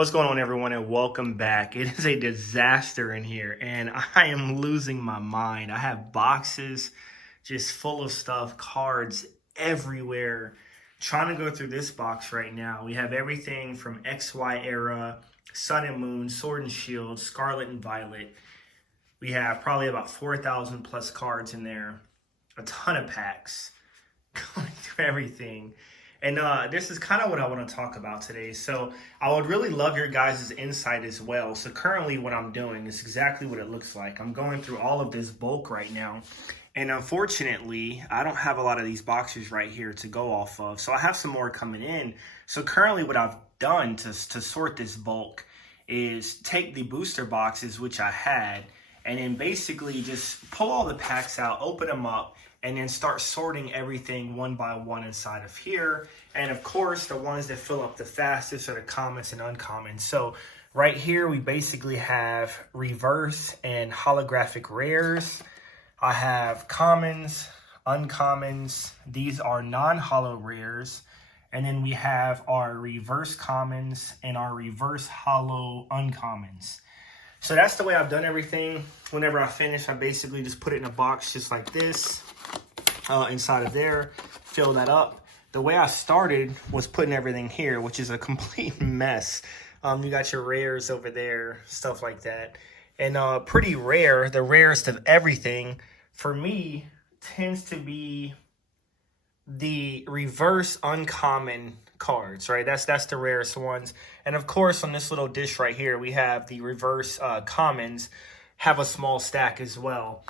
What's going on, everyone, and welcome back. It is a disaster in here, and I am losing my mind. I have boxes just full of stuff, cards everywhere. Trying to go through this box right now. We have everything from XY era, Sun and Moon, Sword and Shield, Scarlet and Violet. We have probably about 4,000 plus cards in there, a ton of packs, going through everything. And this is kind of what I want to talk about today. So I would really love your guys' insight as well. So currently what I'm doing is exactly what it looks like. I'm going through all of this bulk right now. And unfortunately, I don't have a lot of these boxes right here to go off of. So I have some more coming in. So currently what I've done to sort this bulk is take the booster boxes, which I had, and then basically just pull all the packs out, open them up, and then start sorting everything one by one inside of here. And of course, the ones that fill up the fastest are the commons and uncommons. So right here, we basically have reverse and holographic rares. I have commons, uncommons. These are non-holo rares. And then we have our reverse commons and our reverse holo uncommons. So that's the way I've done everything. Whenever I finish, I basically just put it in a box just like this. Inside of there, fill that up. The way I started was putting everything here, which is a complete mess. You got your rares over there, stuff like that. And pretty rare, the rarest of everything, for me, tends to be the reverse uncommon cards, right? That's the rarest ones. And of course, on this little dish right here, we have the reverse commons, have a small stack as well.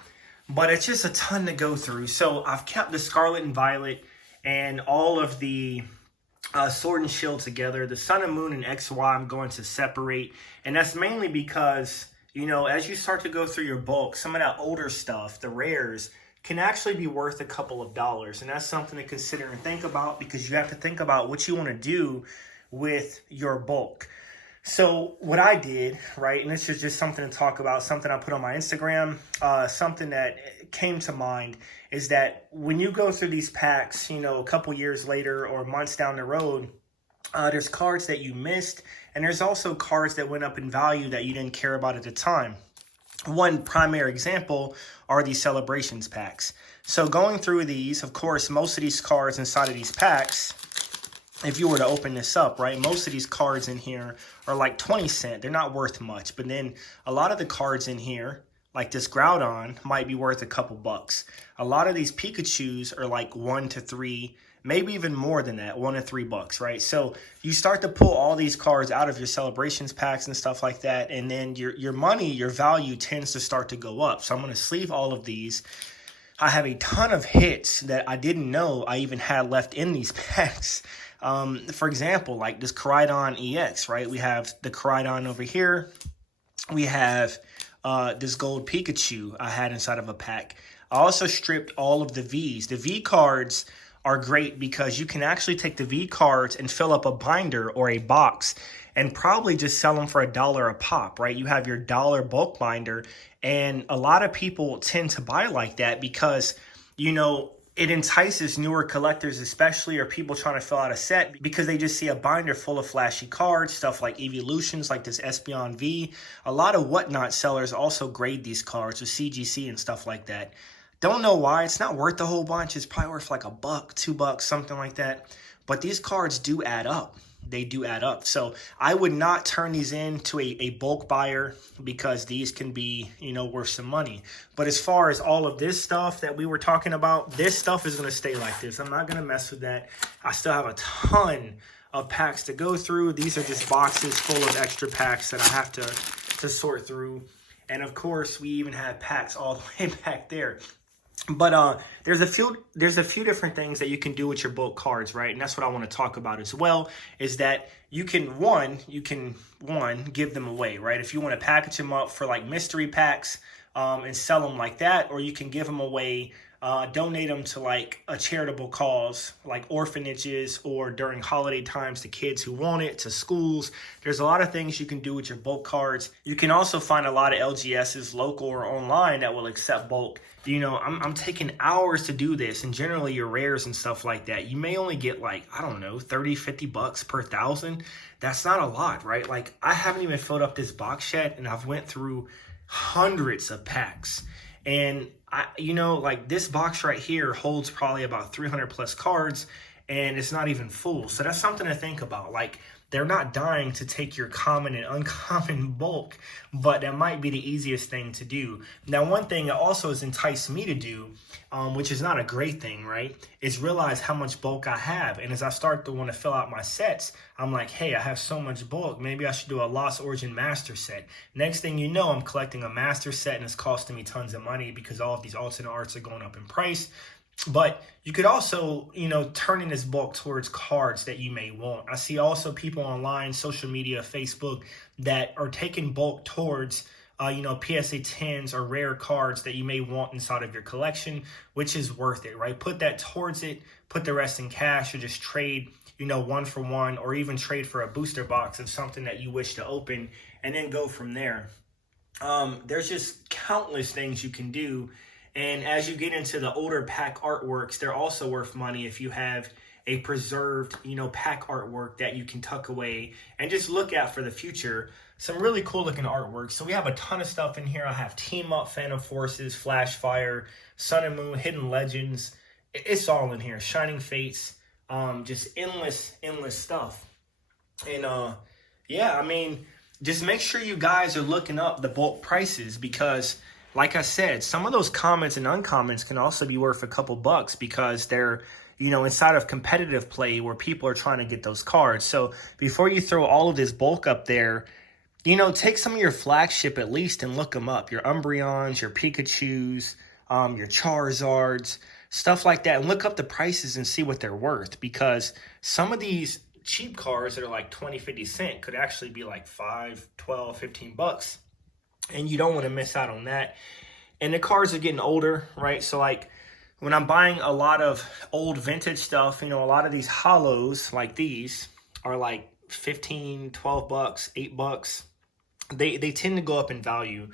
But it's just a ton to go through. So I've kept the Scarlet and Violet and all of the Sword and Shield together. The Sun and Moon and XY I'm going to separate. And that's mainly because, you know, as you start to go through your bulk, some of that older stuff, the rares, can actually be worth a couple of dollars. And that's something to consider and think about, because you have to think about what you want to do with your bulk. So what I did, right, and this is just something to talk about, something I put on my Instagram, something that came to mind is that when you go through these packs, you know, a couple years later or months down the road, there's cards that you missed, and there's also cards that went up in value that you didn't care about at the time. One primary example are these celebrations packs. So going through these, of course, most of these cards inside of these packs, if you were to open this up, right, most of these cards in here are like 20 cents. They're not worth much. But then a lot of the cards in here, like this Groudon, might be worth a couple bucks. A lot of these Pikachus are like 1 to 3, maybe even more than that, 1 to 3 bucks, right? So you start to pull all these cards out of your celebrations packs and stuff like that, and then your money, your value tends to start to go up. So I'm going to sleeve all of these. I have a ton of hits that I didn't know I even had left in these packs. For example, like this Koraidon EX, right? We have the Koraidon over here. We have this gold Pikachu I had inside of a pack. I also stripped all of the Vs. The V cards are great because you can actually take the V cards and fill up a binder or a box and probably just sell them for $1 a pop, right? You have your dollar bulk binder, and a lot of people tend to buy like that because, you know, it entices newer collectors especially, or people trying to fill out a set, because they just see a binder full of flashy cards, stuff like evolutions like this Espeon V. A lot of Whatnot sellers also grade these cards with CGC and stuff like that. Don't know why. It's not worth a whole bunch. It's probably worth like $1, $2, something like that. But these cards do add up. They do add up. So I would not turn these into a bulk buyer, because these can be, you know, worth some money. But as far as all of this stuff that we were talking about, this stuff is going to stay like this. I'm not going to mess with that. I still have a ton of packs to go through. These are just boxes full of extra packs that I have to sort through. And of course, we even have packs all the way back there. But there's a few different things that you can do with your bulk cards, right? And that's what I want to talk about as well, is that you can give them away, right? If you want to package them up for like mystery packs and sell them like that, or you can give them away donate them to like a charitable cause, like orphanages, or during holiday times to kids who want it, to schools. There's a lot of things you can do with your bulk cards. You can also find a lot of LGSs local or online that will accept bulk. You know, I'm taking hours to do this, and generally your rares and stuff like that, you may only get like, I don't know, 30, 50 bucks per thousand. That's not a lot, right? Like, I haven't even filled up this box yet, and I've went through hundreds of packs. And you know, like this box right here holds probably about 300 plus cards, and it's not even full. So that's something to think about. Like, they're not dying to take your common and uncommon bulk, but that might be the easiest thing to do. Now, one thing that also has enticed me to do, which is not a great thing, right, is realize how much bulk I have. And as I start to want to fill out my sets, I'm like, hey, I have so much bulk. Maybe I should do a Lost Origin Master set. Next thing you know, I'm collecting a Master set, and it's costing me tons of money because all of these alternate arts are going up in price. But you could also, you know, turn in this bulk towards cards that you may want. I see also people online, social media, Facebook, that are taking bulk towards, you know, PSA 10s or rare cards that you may want inside of your collection, which is worth it, right? Put that towards it, put the rest in cash, or just trade, you know, 1 for 1, or even trade for a booster box of something that you wish to open, and then go from there. There's just countless things you can do. And as you get into the older pack artworks, they're also worth money if you have a preserved, you know, pack artwork that you can tuck away and just look at for the future. Some really cool looking artwork. So we have a ton of stuff in here. I have Team Up, Phantom Forces, Flash Fire, Sun and Moon, Hidden Legends. It's all in here. Shining Fates, just endless stuff. And yeah, I mean, just make sure you guys are looking up the bulk prices, because like I said, some of those comments and uncommons can also be worth a couple bucks because they're, you know, inside of competitive play where people are trying to get those cards. So before you throw all of this bulk up there, you know, take some of your flagship at least and look them up. Your Umbreons, your Pikachus, your Charizards, stuff like that. And look up the prices and see what they're worth, because some of these cheap cards that are like 20, 50 cents could actually be like 5, 12, 15 bucks. And you don't want to miss out on that. And the cards are getting older, right? So like when I'm buying a lot of old vintage stuff, you know, a lot of these hollows like these are like 15, 12 bucks, 8 bucks. They tend to go up in value.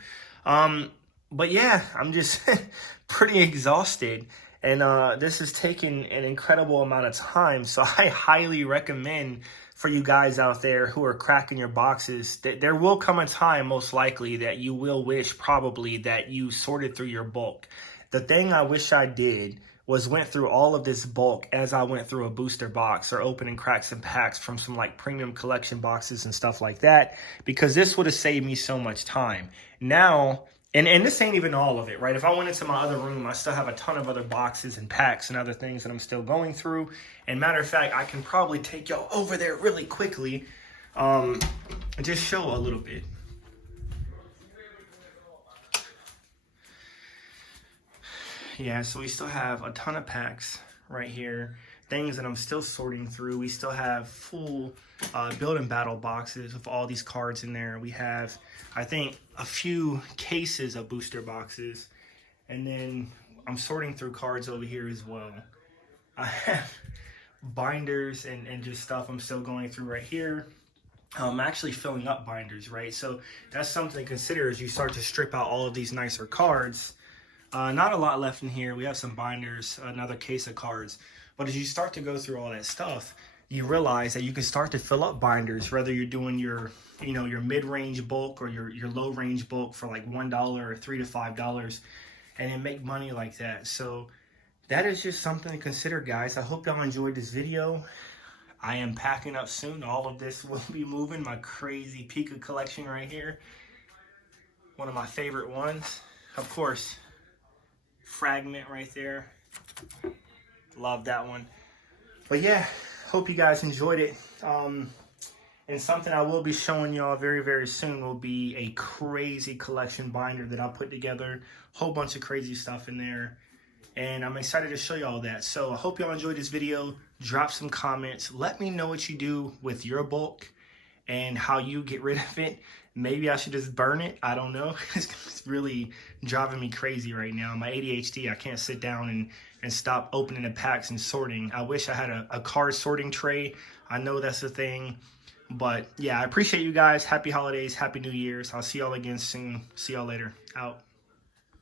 But yeah, I'm just pretty exhausted. And this has taken an incredible amount of time. So I highly recommend for you guys out there who are cracking your boxes, that there will come a time, most likely, that you will wish probably that you sorted through your bulk. The thing I wish I did was went through all of this bulk as I went through a booster box or opening cracks and packs from some like premium collection boxes and stuff like that, because this would have saved me so much time. Now, and this ain't even all of it, right? If I went into my other room, I still have a ton of other boxes and packs and other things that I'm still going through. And matter of fact, I can probably take y'all over there really quickly and just show a little bit. Yeah, so we still have a ton of packs right here. Things that I'm still sorting through. We still have full build and battle boxes with all these cards in there. We have, I think, a few cases of booster boxes. And then I'm sorting through cards over here as well. I have binders and just stuff I'm still going through right here. I'm actually filling up binders, right? So that's something to consider as you start to strip out all of these nicer cards. Not a lot left in here. We have some binders, another case of cards. But as you start to go through all that stuff, you realize that you can start to fill up binders, whether you're doing your, you know, your mid-range bulk or your low-range bulk for like $1 or $3 to $5, and then make money like that. So that is just something to consider, guys. I hope y'all enjoyed this video. I am packing up soon. All of this will be moving. My crazy Pika collection right here. One of my favorite ones. Of course, Fragment right there. Love that one. But yeah, hope you guys enjoyed it. And something I will be showing y'all very, very soon will be a crazy collection binder that I put together. Whole bunch of crazy stuff in there. And I'm excited to show y'all that. So I hope y'all enjoyed this video. Drop some comments. Let me know what you do with your bulk and how you get rid of it. Maybe I should just burn it. I don't know. It's really driving me crazy right now. My ADHD, I can't sit down and stop opening the packs and sorting. I wish I had a card sorting tray. I know that's a thing. But yeah, I appreciate you guys. Happy holidays. Happy New Year's. I'll see y'all again soon. See y'all later. Out.